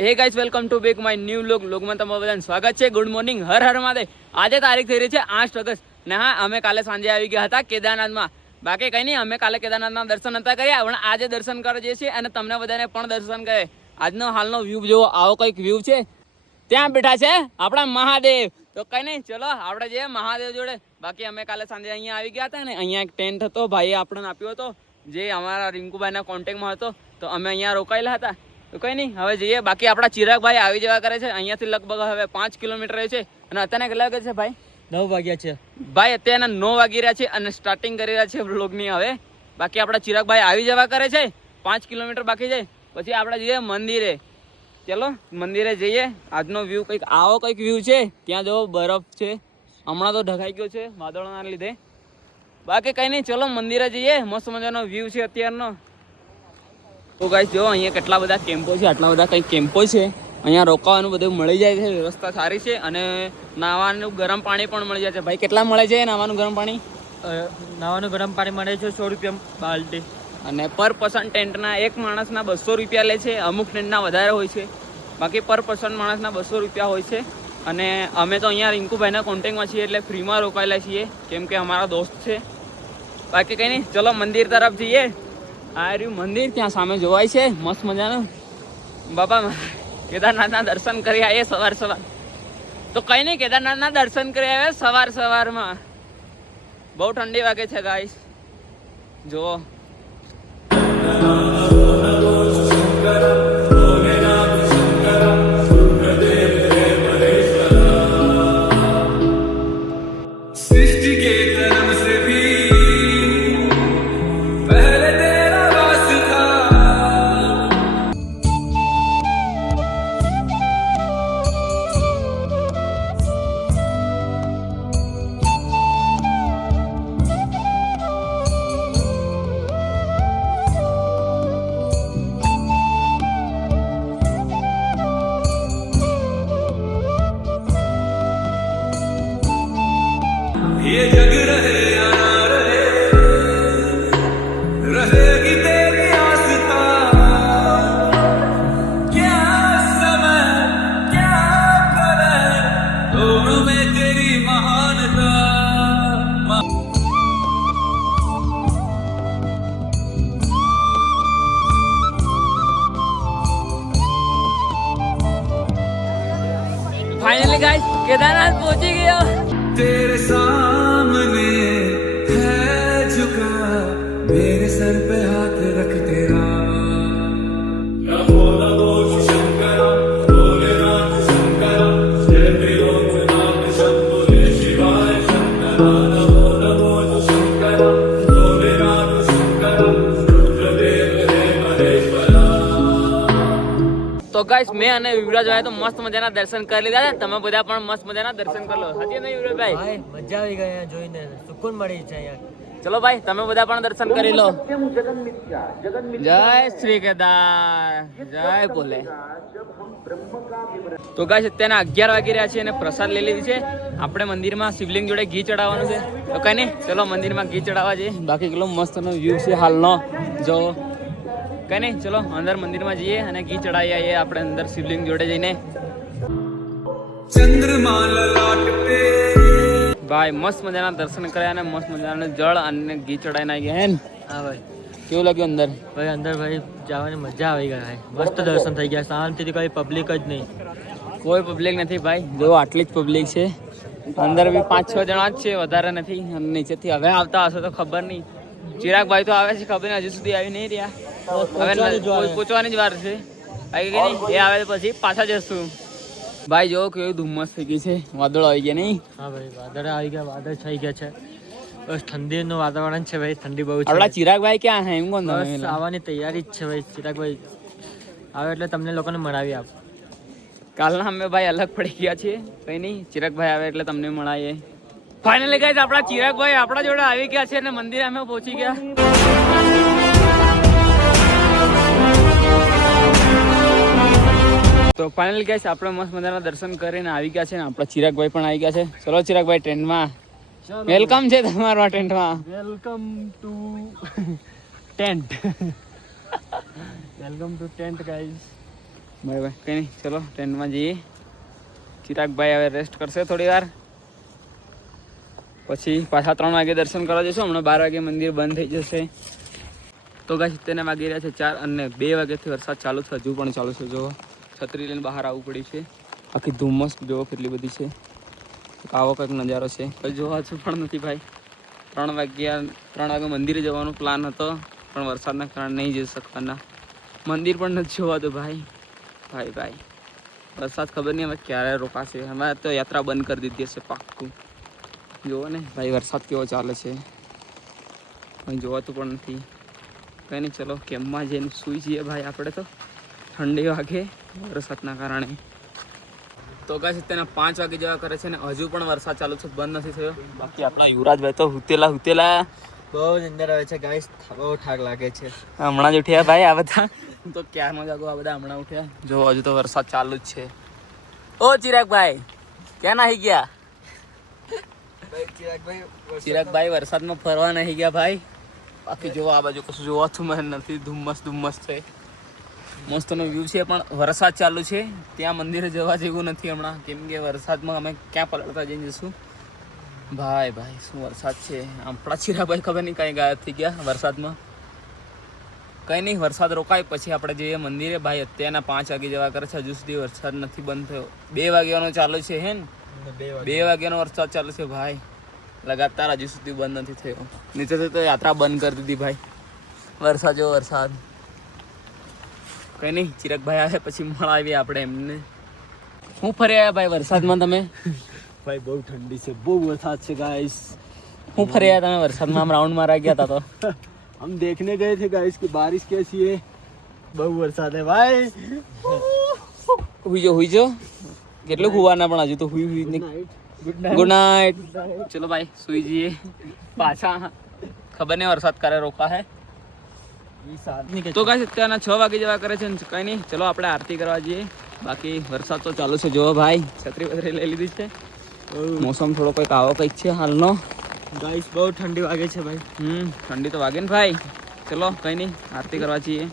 હે guys welcome to back my new લોગમાં તમારું બધાનું સ્વાગત છે. Good morning, Har Har Mahadev. આજે તારીખ થઈ રહી છે 8 ઓગસ્ટ ને હા, અમે કાલે સાંજે આવી ગયા હતા કેદારનાથમાં. બાકી કંઈ નહીં, અમે કાલે કેદારનાથના દર્શન નતા કર્યા, પણ આજે દર્શન કરવા જઈએ છીએ અને તમને બધાને પણ દર્શન કરે. આજનો હાલનો વ્યૂ જોવો, આવો કંઈક વ્યૂ છે. ત્યાં બેઠા છે આપણા મહાદેવ. તો કંઈ નહીં, ચલો આપણે જઈએ મહાદેવ જોડે. બાકી અમે કાલે સાંજે અહીંયા આવી ગયા હતા ને, અહીંયા એક ટેન્ટ હતો, ભાઈએ આપણને આપ્યો હતો, જે અમારા રિંકુભાઈના કોન્ટેક્ટમાં હતો. તો અમે અહીંયા રોકાયેલા હતા. તો કંઈ નહીં, હવે જઈએ. બાકી આપણા ચિરાગભાઈ આવી જવા કરે છે. અહીંયાથી લગભગ હવે 5 કિલોમીટર છે. અને અત્યારે કેટલા વાગે છે ભાઈ? 9 વાગ્યા છે ભાઈ. અત્યારના 9 વાગી રહ્યા છે અને સ્ટાર્ટિંગ કરી રહ્યા છે વ્લોગની હવે. બાકી આપણા ચિરાગભાઈ આવી જવા કરે છે. 5 કિલોમીટર બાકી છે. પછી આપણે જઈએ મંદિરે. ચલો મંદિરે જઈએ. આજનો વ્યૂ કંઈક આવો કંઈક વ્યૂ છે. ત્યાં જો બરફ છે, હમણાં તો ઢગાઈ ગયો છે વાદળોના લીધે. બાકી કંઈ નહીં, ચલો મંદિરે જઈએ. મસ્ત મજાનો વ્યૂ છે અત્યારનો. તો ગાઈસ જો અહીંયા કેટલા બધા કેમ્પો છે, આટલા બધા કંઈક કેમ્પો છે. અહીંયા રોકાવાનું બધું મળી જાય છે, વ્યવસ્થા સારી છે. અને નાવાનું ગરમ પાણી પણ મળી જાય છે. ભાઈ કેટલા મળે છે નાવાનું ગરમ પાણી? નાવાનું ગરમ પાણી મળે છે 100 રૂપિયા બાલટી. અને પર પર્સન ટેન્ટના એક માણસના 200 રૂપિયા લે છે. અમુક ટેન્ટના વધારે હોય છે, બાકી પર પર્સન માણસના 200 રૂપિયા હોય છે. અને અમે તો અહીંયા રિંકુભાઈના કોન્ટેક્ટમાં છીએ એટલે ફ્રીમાં રોકાયેલા છીએ, કેમ કે અમારા દોસ્ત છે. બાકી કંઈ નહીં, ચલો મંદિર તરફ જઈએ. આ રહ્યું મંદિર, ત્યાં સામે જોવાય છે મસ્ત મજાનું. બાપા કેદારનાથના દર્શન કરી આવીએ સવાર. તો કંઈ નહીં, કેદારનાથના દર્શન કરી આવ્યા સવારમાં. બહુ ઠંડી વાગે છે ગાઈસ, જુઓ. ये जग रहे या ना रहे, रहेगी तेरी आस्था. क्या समय क्या करे, दोनों में तेरी महानता. ફાઇનલી ગાઈસ કેદારનાથ પહોંચી ગયો. तेरे सामने है झुका, मेरे सर पे हाथ रख तेरा. नमो नमो शंकरा, भोलेनाथ शंकरा, जय त्रिलोकनाथ शंभो, जय शिवाय शंकरा. नमो नमो शंकरा, भोलेनाथ शंकरा, रुद्रदेव हे महेश्वरा. તો ગાઈસ મેં અને યુવરાજભાઈ તો મસ્ત મજાના દર્શન કરી લીધા છે. તમે બધા પણ મસ્ત મજાના દર્શન કરી લો. હતી ને યુવરાજભાઈ? ભાઈ મજા આવી ગઈ અહીંયા જોઈને, સુકૂન મળી છે અહીંયા. ચલો ભાઈ, તમે બધા પણ દર્શન કરી લો. જય શ્રી કેદાર, જય ભોલે. તો ગાઈસ અત્યારના 11 વાગી રહ્યા છે અને પ્રસાદ લઈ લીધી છે. આપણે મંદિરમાં શિવલિંગ જોડે ઘી ચડાવવાનું છે. તો કઈ નહીં, ચલો મંદિરમાં ઘી ચડાવવા જઈએ. બાકી કેટલો મસ્તનો વ્યૂ છે હાલનો, જો. કઈ નહીં, ચલો અંદર મંદિરમાં જઈએ અને ઘી ચડાવી આવીએ આપણે અંદર શિવલિંગ જોડે જઈને. चंद्रमा ललाट पे ભાઈ મસ્ત મજાના દર્શન કર્યા અને મસ્ત મજાનું જળ અને ઘી ચડાવીને આવી ગયા. હે ને? હા ભાઈ, કેવું લાગ્યું અંદર? ભાઈ અંદર ભાઈ જવાની મજા આવી ગઈ ભાઈ. મસ્ત દર્શન થઈ ગયા, શાંતિથી, કોઈ પબ્લિક જ નહીં. કોઈ પબ્લિક નથી ભાઈ, જો આટલી જ પબ્લિક છે. અંદર બી 5-6 જણા જ છે, વધારે નથી. અને નીચેથી હવે આવતા હશે તો ખબર નહીં. ચિરાગભાઈ તો આવે છે, ખબર નહીં, હજુ સુધી આવી નહીં રહ્યા. હવે પહોંચવાની જ વાર છે. બાકી કઈ નહીં, એ આવે પછી પાછા જશું. ભાઈ જો કેવું ધુમ્મસ થઈ ગઈ છે, વાદળો આવી ગયા નહીં? હા ભાઈ, વાદળ આવી ગયા, વાદળ થઈ ગયા છે. બસ ઠંડીનું વાતાવરણ છે ભાઈ, ઠંડી બહુ છે. આપણા ચિરાગભાઈ ક્યાં છે? એમ કોણ? બસ આવવાની તૈયારી જ છે ભાઈ. ચિરાગભાઈ આવે એટલે તમને લોકોને મળાવી આપ. કાલના અમે ભાઈ અલગ પડી ગયા છીએ. કઈ નહીં, ચિરાગભાઈ આવે એટલે તમને મળાવીએ. ફાઇનલી ગાઈસ આપણા ચિરાગભાઈ આપણા જોડે આવી ગયા છે અને મંદિરે અમે પહોંચી ગયા. તો ફાઇનલ ગાઈસ આપણે મસ્ત મજાના દર્શન કરીને આવી ગયા છે ને આપણા ચિરાગભાઈ પણ આવી ગયા છે. ચલો ચિરાગભાઈ ટ્રેન્ડમાં વેલકમ છે તમારું આ ટેન્ટમાં. Welcome to tent. Welcome to tent guys. Bye bye. કંઈ નહીં, ચલો ટ્રેનમાં જઈએ. ચિરાગભાઈ હવે રેસ્ટ કરશે થોડી વાર, પછી પાછા 3 વાગે દર્શન કરવા જઈશું. હમણાં 12 વાગે મંદિર બંધ થઈ જશે. તો ગાઈસ તેને વાગી રહ્યા છે 4 અને 2 વાગ્યાથી વરસાદ ચાલુ છે, હજુ પણ ચાલુ છે. જો છત્રી લઈને બહાર આવવું પડ્યું છે. આખી ધુમ્મસ જોવો કેટલી બધી છે. આવો કંઈક નજારો છે, કંઈ જોવા છું પણ નથી ભાઈ. 3 વાગે મંદિરે જવાનો પ્લાન હતો, પણ વરસાદના કારણે નહીં જઈ શકવાના. મંદિર પણ નથી જોવાતું ભાઈ. વરસાદ ખબર નહીં હવે ક્યારે રોકાશે. અમારે તો યાત્રા બંધ કરી દીધી હશે પાક્કું. જુઓ ને ભાઈ વરસાદ કેવો ચાલે છે, કંઈ જોવાતું પણ નથી. કંઈ નહીં, ચલો કેમ્પમાં જઈને સૂઈ જઈએ ભાઈ. આપણે તો ઠંડી વાગે વરસાદના કારણે. તો ગાઈસ તેના 5 વાગે જેવા કરે છે ને હજુ પણ વરસાદ ચાલુ છે, બંધ નથી થયો. બાકી આપણા યુવરાજભાઈ તો હુતેલા બહુ જ અંદર આવે છે ગાઈસ, બહુ થાક લાગે છે. હમણાં જ ઉઠ્યા ભાઈ આ બધા. તો ક્યારનો જાગો, આ બધા હમણાં ઉઠ્યા. જો હજુ તો વરસાદ ચાલુ જ છે. ઓ ચિરાગભાઈ ક્યાં નાહી ગયા? ચિરાગભાઈ વરસાદમાં ફરવા નહીં ગયા ભાઈ. બાકી જો આ બાજુ કશું જોવાતું મને નથી, ધુમ્મસ છે. મસ્તનો વ્યૂ છે, પણ વરસાદ ચાલુ છે. ત્યાં મંદિરે જવા જેવું નથી હમણાં, કેમ કે વરસાદમાં અમે ક્યાં પલળતા જઈને જઈશું. ભાઈ શું વરસાદ છે. આપણા ચિરાગભાઈ ખબર નહીં કાંઈ ગાયબ થઈ ગયા વરસાદમાં. કંઈ નહીં, વરસાદ રોકાય પછી આપણે જઈએ મંદિરે ભાઈ. અત્યારના 5 વાગે જવા કરે છે, હજુ સુધી વરસાદ નથી બંધ થયો. 2 વાગ્યાનો ચાલુ છે હે ને, 2 વાગ્યાનો વરસાદ ચાલુ છે ભાઈ. લગાતાર હજુ સુધી બંધ નથી થયો. નીચેથી તો યાત્રા બંધ કરી દીધી ભાઈ. વરસાદ. કંઈ નહીં, ચિરાગભાઈ આવે પછી મળાવીએ આપણે એમને. શું ફરી આવ્યા ભાઈ વરસાદમાં તમે? ભાઈ બહુ ઠંડી છે, બહુ વરસાદ છે ગાઈસ. શું ફરી આવ્યા તમે વરસાદમાં? આમ રાઉન્ડ મારા ગયા હતા તો हम देखने गए थे गाइस कि बारिश कैसी है. બહુ વરસાદ है ભાઈ. હુઈ જો કેટલું હુવાના, પણ હજુ તો હુઈ ગુડ નાઇટ. ચલો ભાઈ સુઈ જઈએ પાછા. ખબર નહીં વરસાદ ક્યારે રોકા હે. તો ગાઈસ અત્યારના 6 વાગે જેવા કરે છે. કંઈ નહીં, ચલો આપણે આરતી કરવા જઈએ. બાકી વરસાદ તો ચાલુ છે. જો ભાઈ છત્રી લઈ લીધી છે. મોસમ થોડો કંઈક આવો કંઈક છે હાલનો. ગાઈસ બહુ ઠંડી વાગે છે ભાઈ. ઠંડી તો વાગે ને ભાઈ. ચલો કંઈ નહીં, આરતી કરવા જઈએ.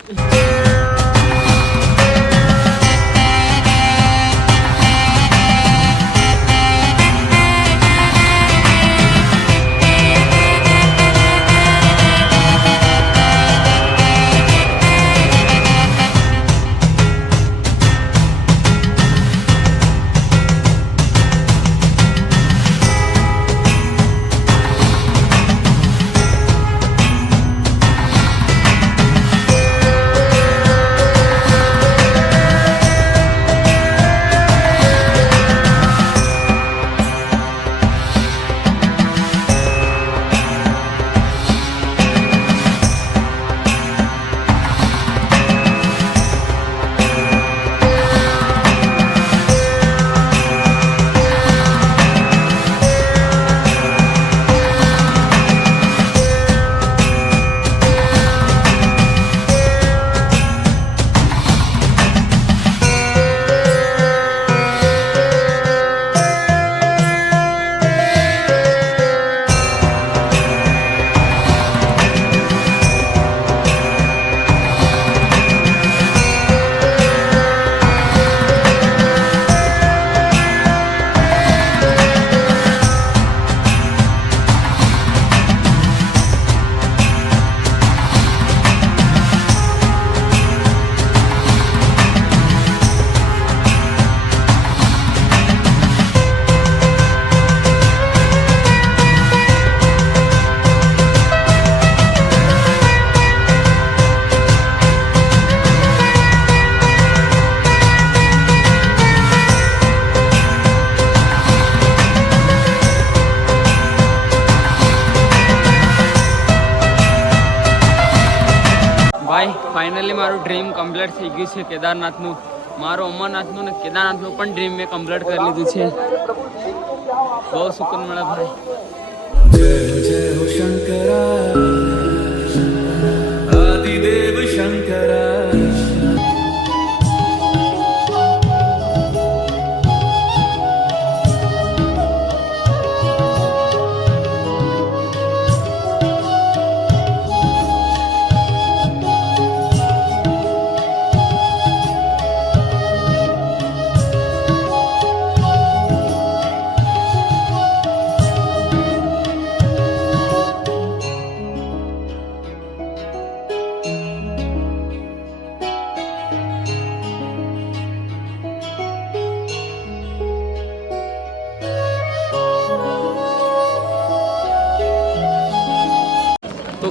ફાઇનલી મારું ડ્રીમ કમ્પ્લીટ થઈ ગયું છે કેદારનાથનું. મારું અમરનાથનું ને કેદારનાથનું પણ ડ્રીમ મેં કમ્પ્લીટ કરી લીધું છે. બહુ સુકૂન મળે ભાઈ. जय हो शंकरा आदिदेव शंकरा.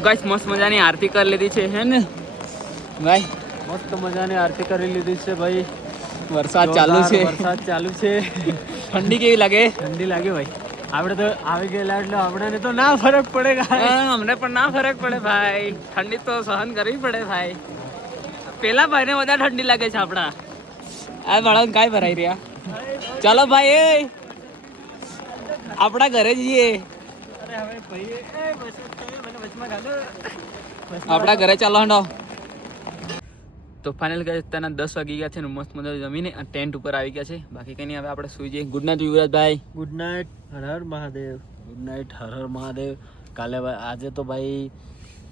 ગાઈસ મસ્ત મજાની આરતી કરી લીધી છે હે ને ભાઈ? મસ્ત મજાની આરતી કરી લીધી છે ભાઈ. વરસાદ ચાલુ છે. વરસાદ ચાલુ છે. ઠંડી કેવી લાગે? ઠંડી લાગે ભાઈ. આપણે તો આવી ગયેલા એટલે આપણને તો ના ફરક પડે. અમને પણ ના ફરક પડે ભાઈ. ઠંડી તો સહન કરવી પડે ભાઈ. પેલા ભાઈને વધારે ઠંડી લાગે છે આપડા. આ બાળક કાંઈ ભરાઈ રહ્યા. ચાલો ભાઈ એ આપણા ઘરે જઈએ. આપણા ઘરે ચાલો હંડો. તો ફાઇનલ ગાઈસ અત્યારના 10 વાગી ગયા છે ને મસ્ત મજા જમીને ટેન્ટ ઉપર આવી ગયા છે. બાકી કંઈ નહીં, હવે આપણે સુઈ જઈએ. Good night Yuvrajbhai. Good night. Har Har Mahadev. Good night. Har Har Mahadev. કાલે આજે તો ભાઈ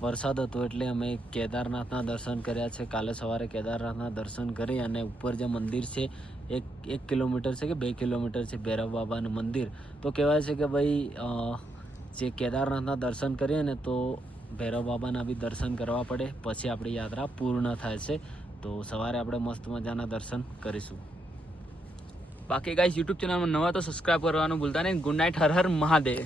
વરસાદ હતો એટલે અમે કેદારનાથના દર્શન કર્યા છે. કાલે સવારે કેદારનાથના દર્શન કરી અને ઉપર જે મંદિર છે 1 કિલોમીટર છે કે 2 કિલોમીટર છે ભૈરવ બાબાનું મંદિર. તો કહેવાય છે કે ભાઈ જે કેદારનાથના દર્શન કરીએ ને તો ભૈરવ બાબાના બી દર્શન કરવા પડે, પછી આપણી યાત્રા પૂર્ણ થાય છે. તો સવારે આપણે મસ્ત મજાના દર્શન કરીશું. બાકી ગાઈસ યુટ્યુબ ચેનલમાં નવા તો સબસ્ક્રાઇબ કરવાનું ભૂલતા નહીં. Good night. હર હર મહાદેવ.